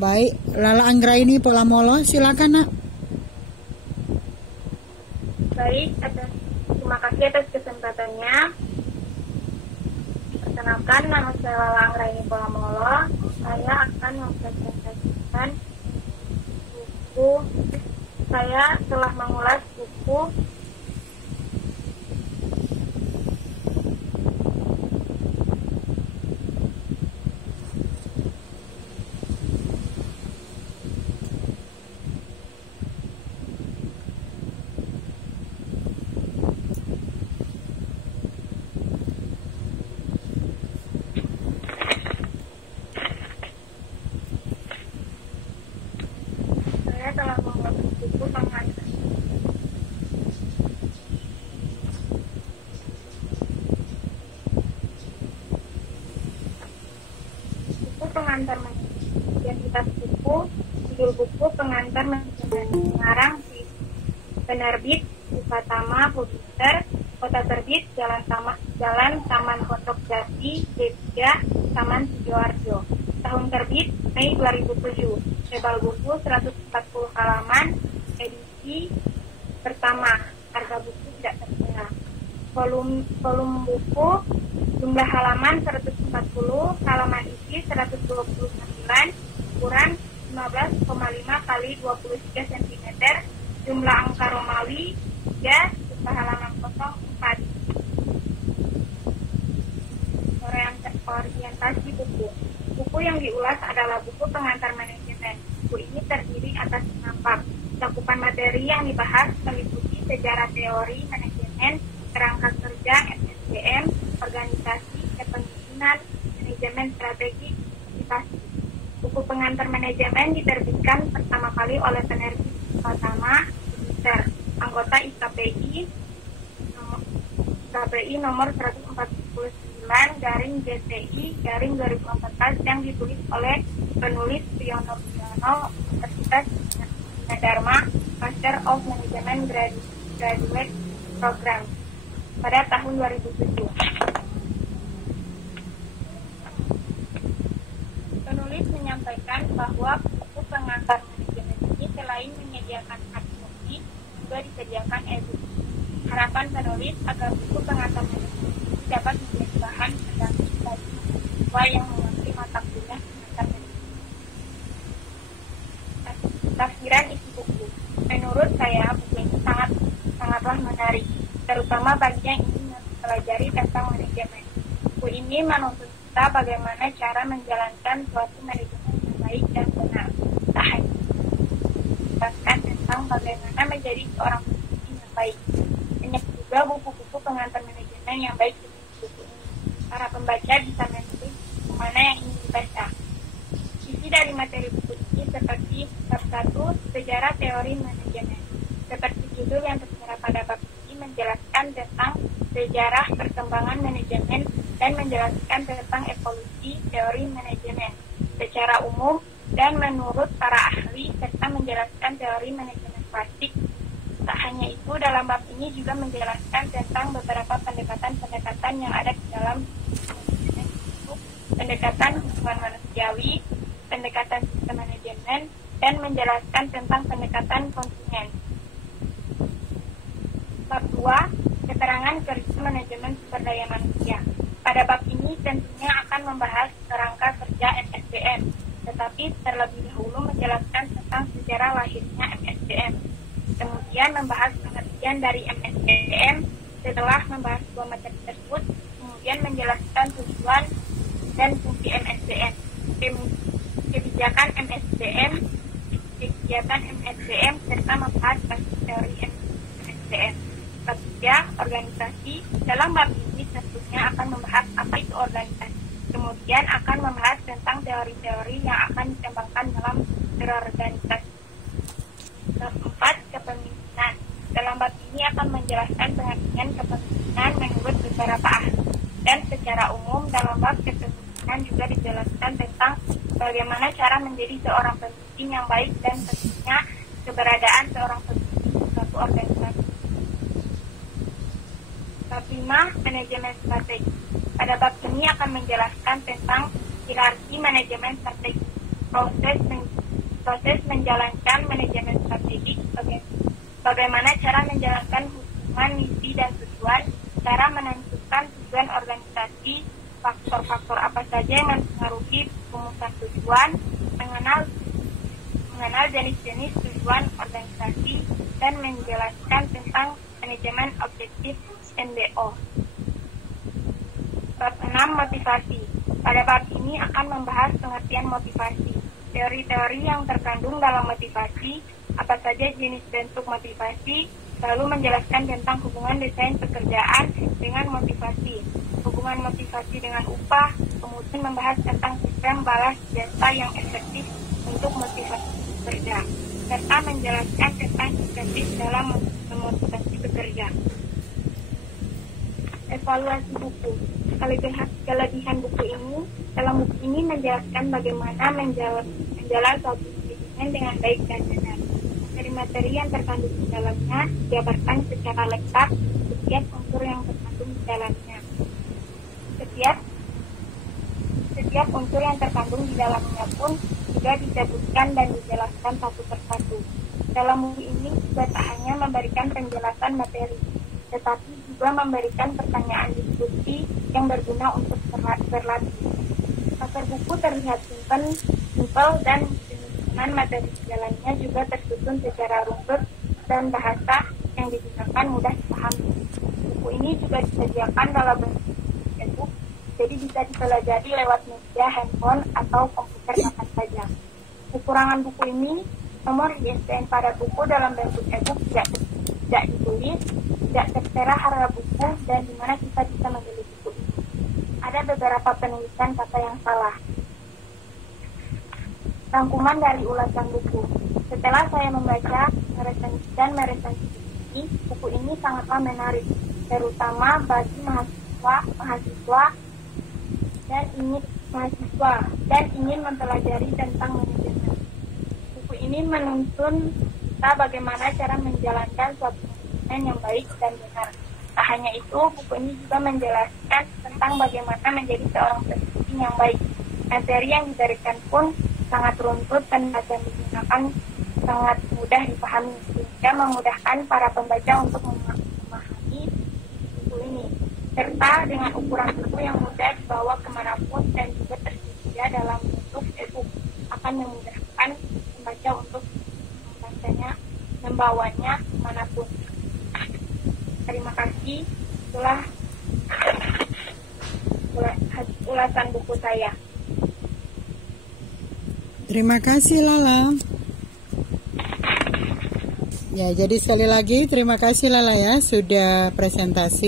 Baik, Lala Anggraini Polamolo, silakan Nak. Baik, terima kasih atas kesempatannya. Perkenalkan, nama saya Lala Anggraini Polamolo. Saya akan mempresentasikan buku. Saya telah mengulas buku pengantar identitas buku, judul buku pengantar mengarang di penerbit Bukatama Publisher, kota terbit Jalan Taman Pondok Jati, D3, Taman Sidoarjo. Tahun terbit Mei 2007. Tebal buku 140 halaman, edisi pertama. Harga buku tidak tertera. Volume buku jumlah halaman 140, halaman isi 129, ukuran 15,5 kali 23 cm, jumlah angka Romawi 3, jumlah halaman kosong 4. Orientasi buku. Buku yang diulas adalah buku pengantar manajemen. Buku ini terdiri atas 6 bab. Cakupan materi yang dibahas meliputi sejarah teori manajemen, kerangka kerja MSDM, organisasi, kepemimpinan, manajemen strategi, motivasi. Buku pengantar manajemen diterbitkan pertama kali oleh penerbit Bukatama Publisher, anggota IKPI nomor 149/GTI/2014 yang ditulis oleh penulis Priyono Universitas Dharma Master of Management Graduate Program pada tahun 2007. Penulis menyampaikan bahwa buku pengantar manajemen ini selain menyediakan hard copy, juga disediakan e-book. Harapan penulis agar buku pengantar manajemen ini dapat menjadi bahan pendamping bagi siswa yang mengerti mata kuliah pengantar manajemen. Tafsiran isi buku. Menurut saya, buku ini sangatlah menarik, terutama bagi yang ingin mempelajari tentang manajemen. Buku ini menuntut kita bagaimana cara menjalankan suatu manajemen yang baik dan benar. Tak hanya menjelaskan tentang bagaimana menjadi seorang pemimpin yang baik. Banyak juga buku-buku pengantar manajemen yang baik seperti buku ini. Para pembaca bisa memilih mana yang ingin dibaca. Isi dari materi buku ini seperti bab 1, sejarah teori manajemen. Seperti judul yang tertera pada bab ini menjelaskan tentang sejarah perkembangan manajemen dan menjelaskan tentang evolusi teori manajemen secara umum dan menurut para ahli serta menjelaskan teori manajemen klasik. Tak hanya itu, dalam bab ini juga menjelaskan tentang beberapa pendekatan-pendekatan yang ada di dalam manajemen, pendekatan hubungan manusiawi, pendekatan sistem manajemen, dan menjelaskan tentang pendekatan konsumen. Bab 2, keterangan kerja manajemen sumber daya manusia. Pada bab ini tentunya akan membahas kerangka kerja MSDM, tetapi terlebih dahulu menjelaskan tentang sejarah lahirnya MSDM. Kemudian membahas pengertian dari MSDM. Setelah membahas dua materi tersebut, kemudian menjelaskan tujuan dan fungsi MSDM, kebijakan MSDM, kegiatan MSDM, serta membahas basis teori MSDM. Ketiga, organisasi. Dalam bab ini tentunya akan membahas apa itu organisasi. Kemudian akan membahas tentang teori-teori yang akan dikembangkan dalam berorganisasi. Bab 4, kepemimpinan. Dalam bab ini akan menjelaskan pengertian kepemimpinan menurut beberapa ahli. Dan secara umum dalam bab kepemimpinan juga dijelaskan tentang bagaimana cara menjadi seorang pemimpin yang baik dan tentunya keberadaan seorang pemimpin di suatu organisasi. Bab 5, manajemen strategi. Pada bab ini akan menjelaskan tentang hierarki manajemen strategi. proses menjalankan manajemen strategik, bagaimana cara menjalankan hubungan misi dan tujuan, cara menentukan tujuan organisasi, faktor-faktor apa saja yang mempengaruhi rumusan tujuan, mengenal jenis-jenis tujuan organisasi, dan menjelaskan tentang manajemen objektif MBO. Bab 6. Motivasi. Pada bab ini akan membahas pengertian motivasi, teori-teori yang terkandung dalam motivasi, apa saja jenis bentuk motivasi, lalu menjelaskan tentang hubungan desain pekerjaan dengan motivasi, hubungan motivasi dengan upah, kemudian membahas tentang sistem balas jasa yang efektif untuk motivasi bekerja, serta menjelaskan tentang insentif dalam memotivasi bekerja. Evaluasi buku. Kelebihan buku ini, dalam buku ini menjelaskan bagaimana menjalan suatu pendidikan dengan baik dan benar. Materi-materi yang terkandung di dalamnya dijabarkan secara lengkap setiap unsur yang terkandung di dalamnya. Setiap unsur yang terkandung di dalamnya pun juga disebutkan dan dijelaskan satu persatu. Dalam buku ini juga tak hanya memberikan penjelasan materi, tetapi juga memberikan pertanyaan diskusi yang berguna untuk berlatih. Cover buku terlihat simpel dan penyusunan materi jalannya juga tersusun secara runtut dan bahasa yang digunakan mudah dipahami. Buku ini juga disediakan dalam bentuk e-book, jadi bisa dipelajari lewat media handphone atau komputer kapan saja. Kekurangan buku ini, nomor ISBN pada buku dalam bentuk e-book tidak ditulis, tidak tertera harga buku, dan di mana kita bisa membeli buku ini. Ada beberapa penulisan kata yang salah. Rangkuman dari ulasan buku. Setelah saya membaca dan meresensi buku ini sangatlah menarik, terutama bagi mahasiswa dan ingin mempelajari tentang manajemen. Buku ini menuntun kita bagaimana cara menjalankan suatu manajemen yang baik dan benar. Tak hanya itu, buku ini juga menjelaskan tentang bagaimana menjadi seorang pemimpin yang baik. Materi yang diberikan pun sangat runtut dan bahasa yang digunakan sangat mudah dipahami, sehingga memudahkan para pembaca untuk memahami buku ini. Serta dengan ukuran buku yang mudah dibawa kemanapun dan juga tersedia dalam bentuk e-book, akan memudahkan pembaca untuk membawanya kemanapun. Terima kasih. Itulah ulasan buku saya. Terima kasih Lala. Ya, jadi sekali lagi terima kasih Lala ya sudah presentasi.